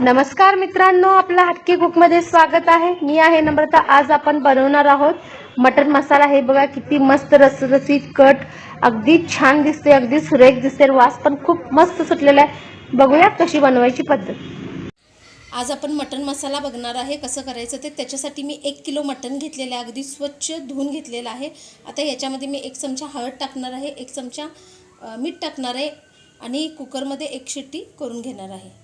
नमस्कार मित्रांनो, आपला हटके कुकमध्ये स्वागत आहे। मी आहे नम्रता। आज आपण बनवणार आहोत मटन मसाला। हे बघा किती मस्त रसरशीत कट, अगदी छान दिसते, अगदी सुरेख दिसते, वास पण खूप मस्त सुटलेला आहे। बघूया कशी बनवायची पद्धत। आज आपण मटन मसाला बघणार आहे कसं करायचं ते। त्याच्यासाठी मी 1 किलो मटन घेतलेलं आहे, अगदी स्वच्छ धुवून घेतलेलं आहे। आता याच्यामध्ये मी 1 चमचा हळद टाकणार आहे, 1 चमचा मीठ टाकणार आहे आणि कुकरमध्ये 1 शिट्टी करून घेणार आहे।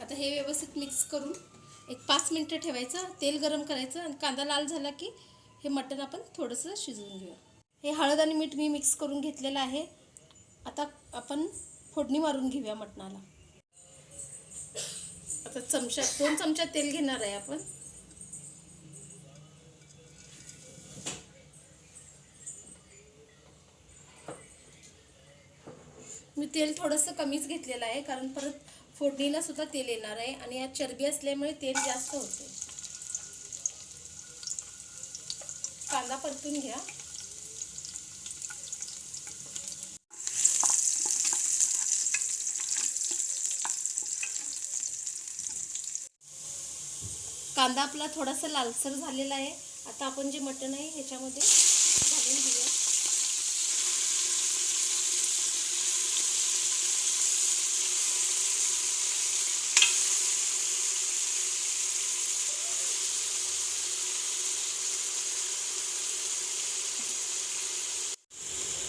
आता हे व्यवस्थित मिक्स करून 5 मिनिटं ठेवायचं, तेल गरम करायचं आणि कांदा लाल झाला की हे मटण आपण थोडंसं शिजवून घेऊया। हे हळद आणि मीठ मी मिक्स करून घेतलेलं आहे। आता आपण फोडणी मारून घेऊया मटणाला। आता 2 चमचा तेल घेणार आहे आपण। मी तेल थोडंसं कमीच घेतलेलं आहे, कारण परत फोडणीला सुद्धा तेल येणार आहे आणि यात चरबी असल्यामुळे तेल जास्त होते। कांदा परतून घ्या। कांदा आपला थोडासा लालसर झालेला आहे। आता आपण जे मटण आहे ह्याच्यामध्ये घालून घेऊया।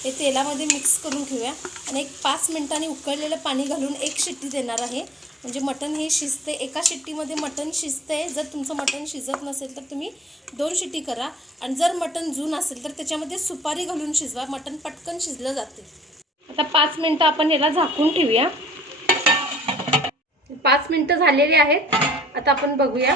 हे तेलामध्ये मिक्स करून घेऊया आणि 5 मिनिटांनी उकळलेलं पाणी घालून 1 शिट्टी देणार आहे, म्हणजे मटण हे शिजते। एका शिट्टीमध्ये मटण शिजते। जर तुमचं मटण शिजत नसेल तर तुम्ही 2 शिट्टी करा, आणि जर मटण जून असेल तर त्याच्यामध्ये सुपारी घालून शिजवा, मटण पटकन शिजलं जाते। आता 5 मिनिटं आपण याला झाकून ठेवूया। 5 मिनिटं झालेली आहेत। आता आपण बघूया।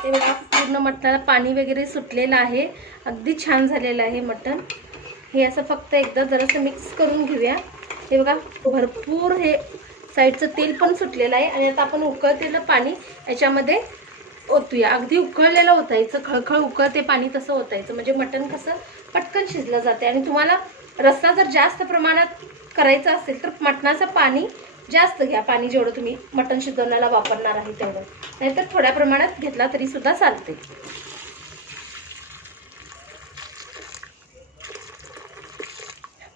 हे बघा, पूर्ण मटणाला पाणी वगैरे सुटलेलं आहे, अगदी छान झालेलं आहे मटण। हे असं फक्त एकदा जरासं मिक्स करून घेऊया। हे बघा, भरपूर हे साईडचं तेल पण सुटलेलं आहे आणि आता आपण उकळलेलं पाणी याच्यामध्ये ओतूया। अगदी उकळलेलं ओतायचं, खळखळ उकळते पाणी तसं ओतायचं, म्हणजे मटण कसं पटकन शिजलं जाते। आणि तुम्हाला रस्सा जर जास्त प्रमाणात करायचा असेल तर मटणाचं पाणी जास्त घ्या, पाणी जेवढं तुम्ही मटण शिजवण्याला वापरणार आहे तेवढं, नाहीतर थोड्या प्रमाणात घेतला तरी सुद्धा चालते।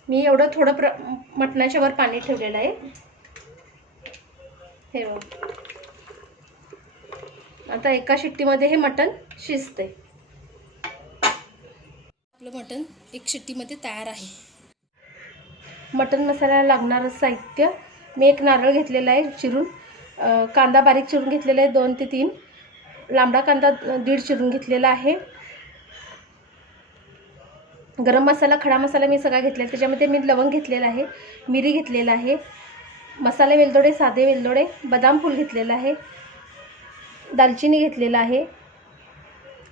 मी एवढं थोडं मटणाच्या वर पाणी ठेवलेलं आहे। हे बघा, आता एका शिट्टीमध्ये हे मटण शिजते। आपलं मटण 1 शिट्टीमध्ये तयार आहे। मटण मसाल्याला लागणारं साहित्य, मी 1 नारळ घेतलेला आहे चिरून, कांदा बारीक चिरून घेतलेला आहे 2 ते 3, लांबडा कांदा 1.5 चिरून घेतलेला आहे। गरम मसाला, खडा मसाला मी सगळा घेतला आहे। त्याच्यामध्ये मी लवंग घेतलेला आहे, मिरी घेतलेला आहे, मसाले वेलदोडे, साधे वेलदोडे, बदाम फूल घेतलेला आहे, दालचिनी घेतलेला आहे,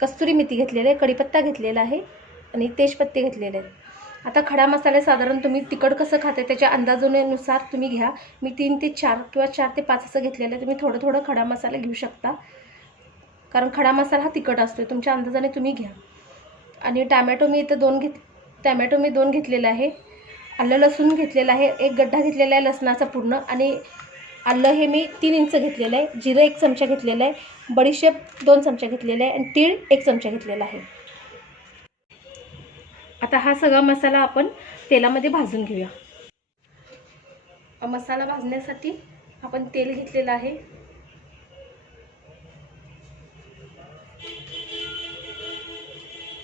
कस्तुरी मेथी घेतलेली आहे, कढीपत्ता घेतलेला आहे आणि तेजपत्ते घेतलेले आहेत। आता खडा मसाले साधारण तुम्ही तिखट कसं खाते त्याच्या अंदाजानुसार तुम्ही घ्या। मी 3 ते 4 किंवा 4 ते 5 असं घेतलेलं आहे। तुम्ही थोडं थोडं खडा मसाला घेऊ शकता, कारण खडा मसाला हा तिखट असतो, तुमच्या अंदाजाने तुम्ही घ्या। आणि टॅमॅटो मी इथं 2 घेतलेला आहे। आलं लसूण घेतलेलं आहे, 1 गड्डा घेतलेला आहे लसणाचा पूर्ण, आणि आलं हे मी 3 इंच घेतलेलं आहे, जिरं 1 चमचा घेतलेलं आहे, बडीशेप 2 चमचा घेतलेला आहे आणि तीळ 1 चमचा घेतलेला आहे। आता हा सगळा मसाला आपण तेलामध्ये भाजून घेऊया। मसाला भाजण्यासाठी आपण तेल घेतलेलं आहे।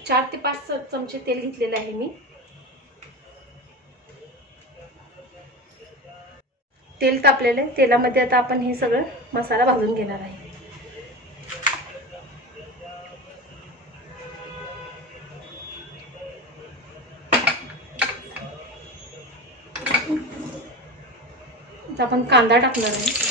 चार ते 5 चमचे तेल घेतलेलं आहे मी। तेल तापलेलं आहे, तेलामध्ये आता आपण हे सगळं मसाला भाजून घेणार आहे। आता आपण कांदा टाकणार आहे।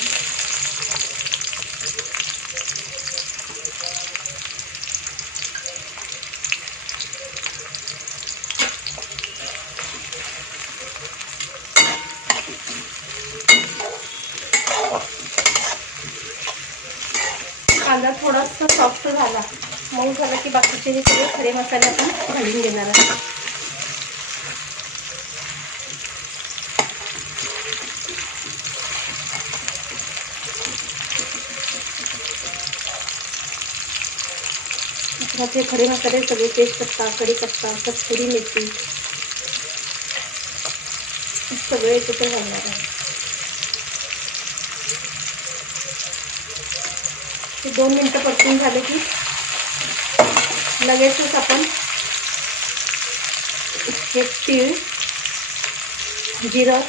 कांदा थोडासा सॉफ्ट झाला, मऊ झाला की बाकीचे हे सगळे खडे मसाले आपण घालून घेणार आहोत. हे खडे मसाले सगळे, तेजपत्ता, कढीपत्ता, कस्तुरी मेथी सगळे तिथे घालणार आहे. ते 2 मिनटं परतून झाले की लगेचच आपण हे तीळ, जिरं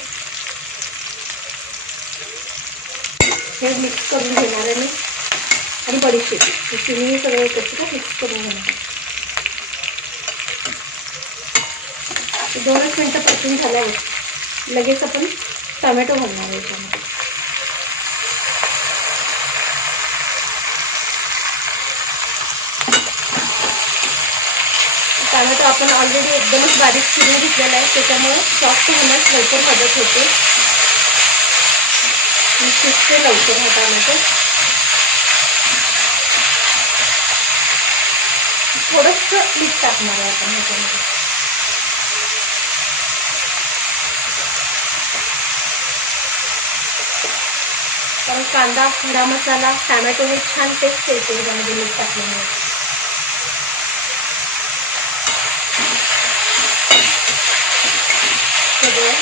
हे मिक्स करून घेणार आहे मी आणि बडीशेप हे तिन्ही सगळं एकत्र मिक्स करून घेणार. 2च मिनटं परतून झाल्यावर लगेच आपण टोमॅटो घालणार आहे याच्यामध्ये. टोमॅटो आपण ऑलरेडी एकदमच बारीक चिरून घेतलेला आहे, त्याच्यामुळे सॉफ्ट होण्यास लवकर मदत होते आणि शिजते लवकर हा टोमॅटो. थोडंसं मीठ टाकणार आहे आपण ह्याच्यामध्ये. कारण कांदा, खडा मसाला, टोमॅटो हे छान टेस्ट येते ह्याच्यामध्ये मीठ टाकल्यामुळे. सगळं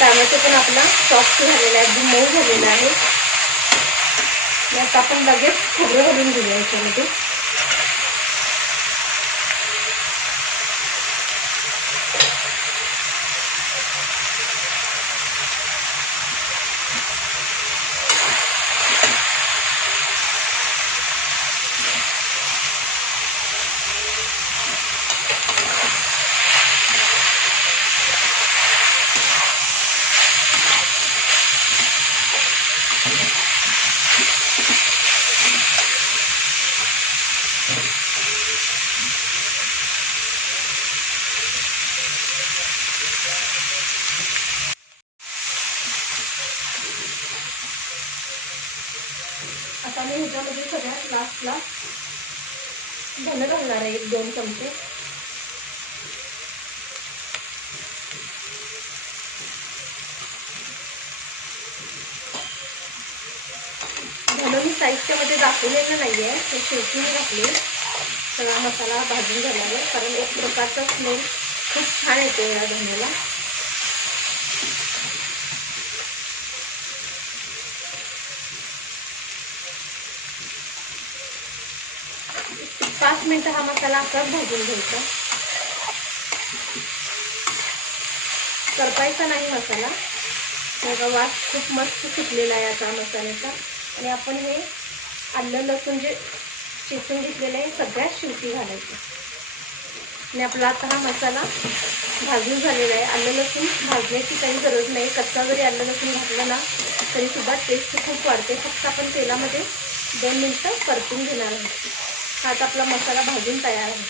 टोमॅटो पण आपला सॉफ्ट झालेला आहे, अगदी मऊ झालेला आहे. आता आपण लगेच खोबरं घालून घेऊया याच्यामध्ये. आता मी ह्याच्यामध्ये सगळ्यात लास्टला धने घालणार आहे 1-2 चमचे. धने मी साहित्यामध्ये दाखवलेलं नाही आहे, ते शेवटी मी घातले. सगळा मसाला भाजून झाल्यावर, कारण एक प्रकारचा स्मेल खूप छान येतो या धन्याला. पाच मिनिटं हा मसाला असाच भाजून घ्यायचा. करपायचा नाही मसाला, त्याचा वास खूप मस्त सुटलेला आहे आता मसाल्याचा. आणि आपण हे आलं लसूण जे चेचून घेतलेलं आहे सगळ्यात शेवटी घालायचं. आणि आपला आता हा मसाला भाजून झालेला आहे. आलं लसूण भाजण्याची काही गरज नाही, कच्चा जरी आलं लसूण घातला ना तरीसुद्धा टेस्ट खूप वाढते. फक्त आपण तेलामध्ये 2 मिनिटं परतून घेणार आहोत. हा आता आपला मसाला भाजून तयार आहे.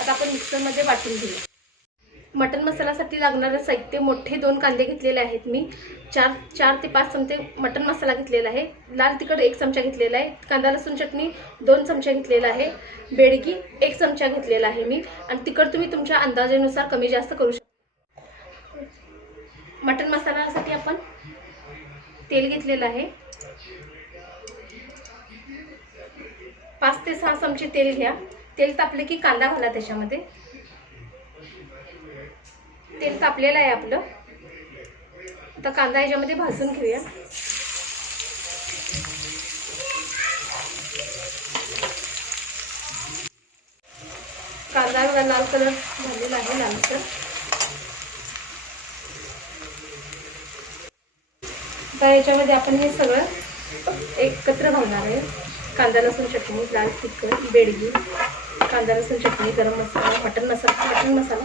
आता आपण मिक्सरमध्ये वाटून घेऊया. मटन मसाल्यासाठी लागणारं साहित्य: मोठे 2 कांदे घेतलेले आहेत मी, 4 ते 5 चमचे मटन मसाला घेतलेला आहे, लाल तिखट 1 चमचा घेतलेला आहे, कांदा लसूण चटणी 2 चमचे घेतलेला आहे, बेडगी 1 चमचा घेतलेला आहे मी. आणि तिखट तुम्ही तुमच्या अंदाजानुसार कमी जास्त करू शकता. मटन मसाल्यासाठी आपण तेल घेतलेलं आहे. 5 ते 6 चमचे तेल घ्या. तेल तापले की कांदा घाला त्याच्यामध्ये. तेल तापलेलं आहे आपलं. आता कांदा याच्यामध्ये भाजून घेऊया. कांदा लाल कलर झालेला आहे, लालसर. आता याच्यामध्ये आपण हे सगळं एकत्र घालणार आहे. कांदा लसूण चटणी, लाल तिखट, बेडगी, कांदा लसूण चटणी, गरम मसाला, मटन मसाला.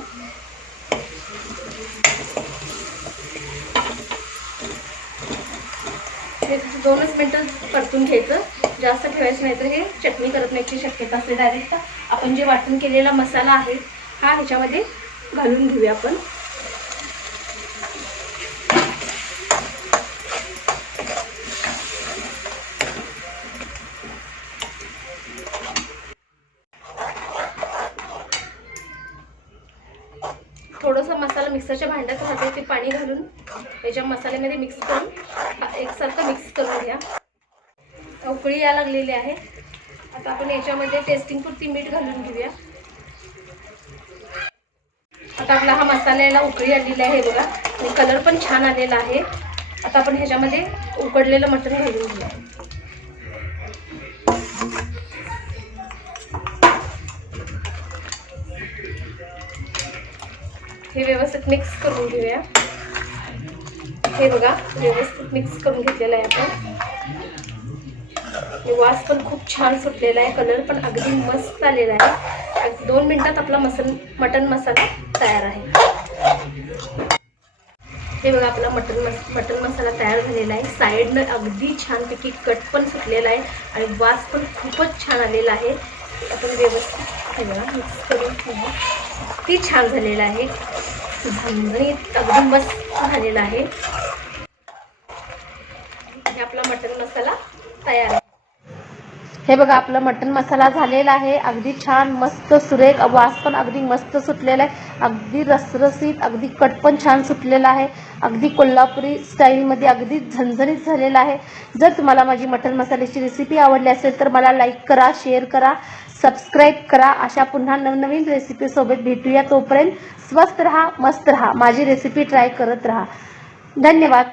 हे 2च मिनटं परतून घ्यायचं, जास्त ठेवायचं नाही तर हे चटणी करत नाहीची शक्यता असते. डायरेक्ट आपण जे वाटून केलेला मसाला आहे हा ह्याच्यामध्ये घालून घेऊया आपण. मिक्सरच्या भांड्यात राहते ते पाणी घालून याच्या मसाल्यामध्ये मिक्स करून एकसारखं मिक्स करून घ्या. उकळी यायला लागलेली आहे. आता आपण याच्यामध्ये टेस्टिंगपुरती मीठ घालून घेऊया. आता आपला हा मसाल्याला उकळी आलेली आहे बघा आणि कलर पण छान आलेला आहे. आता आपण ह्याच्यामध्ये उकडलेलं मटण घालून घेऊया. हे व्यवस्थित मिक्स करून घेऊया. हे बघा व्यवस्थित मिक्स करून घेतलेलं आहे आपण. वास पण खूप छान सुटलेला आहे. कलर पण अगदी मस्त आलेला आहे. 2 मिनिटात आपला मटण मसाला तयार आहे. हे बघा आपला मटण मसाला तयार झालेला आहे. साईडनं अगदी छानपैकी कट पण सुटलेला आहे आणि वास पण खूपच छान आलेला आहे. आपण व्यवस्थित हे बघा मिक्स करून घेऊ. ती छान झालेला आहे. झणझणीत अगदी मस्त झालेला आहे. हे आपला मटण मसाला तयार आहे. हे बघा आपला मटण मसाला झालेला आहे. अगदी छान मस्त सुरेख वास पण अगदी मस्त सुटलेला आहे. अगदी रसरसीत अगदी कट पण छान सुटलेला आहे. अगदी कोल्हापुरी स्टाईलमध्ये अगदी झणझणीत झालेला आहे. जर तुम्हाला माझी मटण मसाल्याची रेसिपी आवडली असेल तर मला लाईक करा, शेअर करा, सबस्क्राईब करा. अशा पुन्हा नवनवीन रेसिपीसोबत भेटूया. तोपर्यंत स्वस्त रहा, मस्त रहा. माझी रेसिपी ट्राय करत रहा. धन्यवाद.